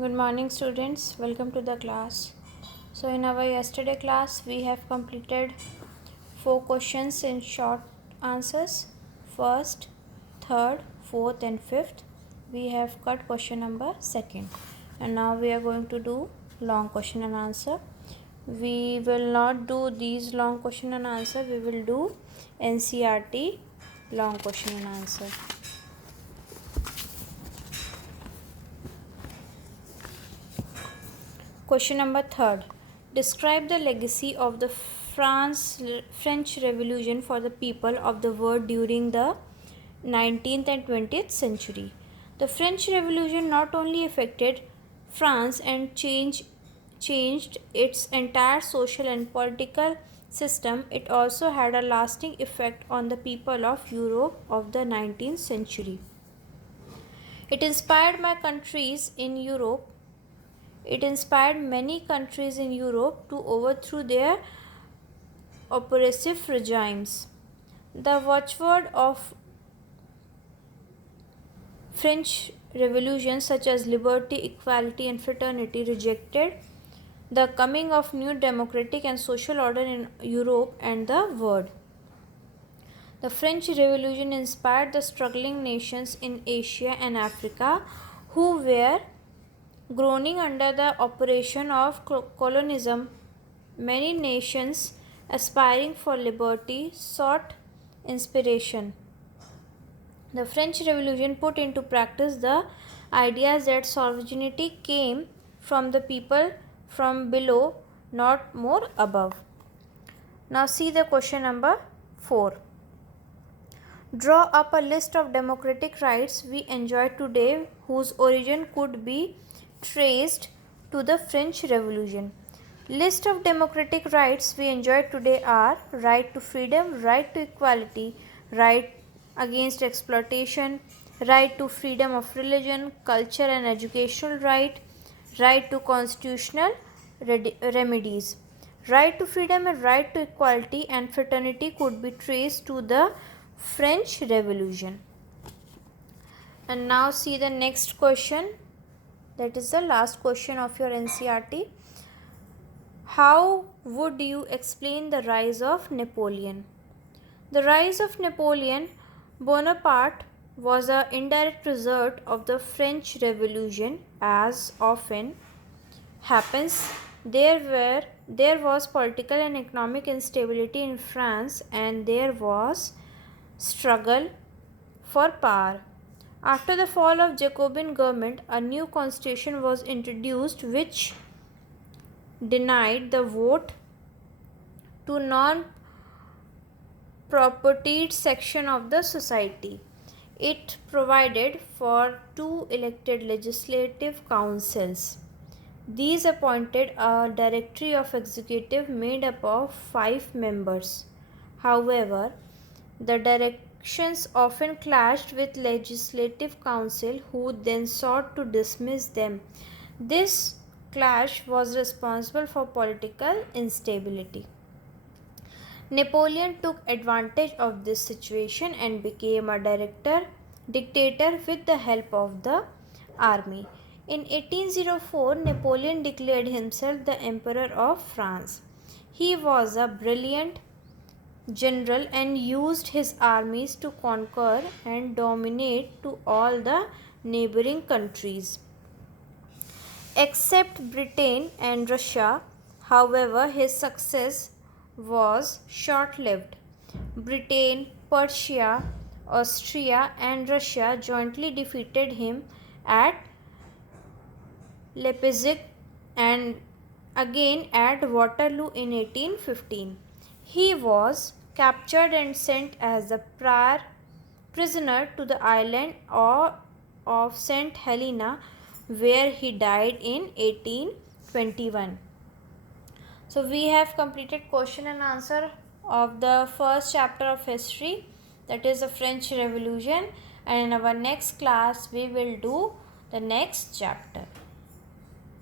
Good morning, students. Welcome to the class. So in our yesterday class we have completed 4 questions in short answers. First, third, fourth and fifth. We have cut question number second, and now we are going to do long question and answer. We will not do these long question and answer. We will do NCERT long question and answer. Question number third. Describe the legacy of the French Revolution for the people of the world during the 19th and 20th century. The French Revolution not only affected France and changed its entire social and political system, it also had a lasting effect on the people of Europe of the 19th century. It inspired many countries in Europe to overthrow their oppressive regimes. The watchword of French Revolution, such as liberty, equality, and fraternity, rejected the coming of new democratic and social order in Europe and the world. The French Revolution inspired the struggling nations in Asia and Africa who were groaning under the oppression of colonialism. Many nations aspiring for liberty sought inspiration. The French Revolution put into practice the ideas that sovereignty came from the people from below, not more above. Now see the question number 4. Draw up a list of democratic rights we enjoy today whose origin could be traced to the French Revolution. List of democratic rights we enjoy today are right to freedom, right to equality, right against exploitation, right to freedom of religion, culture and educational right, right to constitutional remedies. Right to freedom and right to equality and fraternity could be traced to the French Revolution. And now see the next question. That is the last question of your NCERT. How would you explain the rise of Napoleon? The rise of Napoleon Bonaparte was an indirect result of the French Revolution. As often happens, there was political and economic instability in France, and there was struggle for power. After the fall of Jacobin government, a new constitution was introduced which denied the vote to non-propertied section of the society. It provided for 2 elected legislative councils. These appointed a directory of executive made up of 5 members. However, the directions often clashed with legislative council who then sought to dismiss them. This clash was responsible for political instability. Napoleon took advantage of this situation and became a dictator with the help of the army. In 1804, Napoleon declared himself the Emperor of France. He was a brilliant general and used his armies to conquer and dominate to all the neighboring countries. Except Britain and Russia, however, his success was short-lived. Britain, Persia, Austria and Russia jointly defeated him at Leipzig and again at Waterloo in 1815. He was captured and sent as a prisoner to the island of St. Helena, where he died in 1821. So we have completed question and answer of the first chapter of history, that is the French Revolution, and in our next class we will do the next chapter.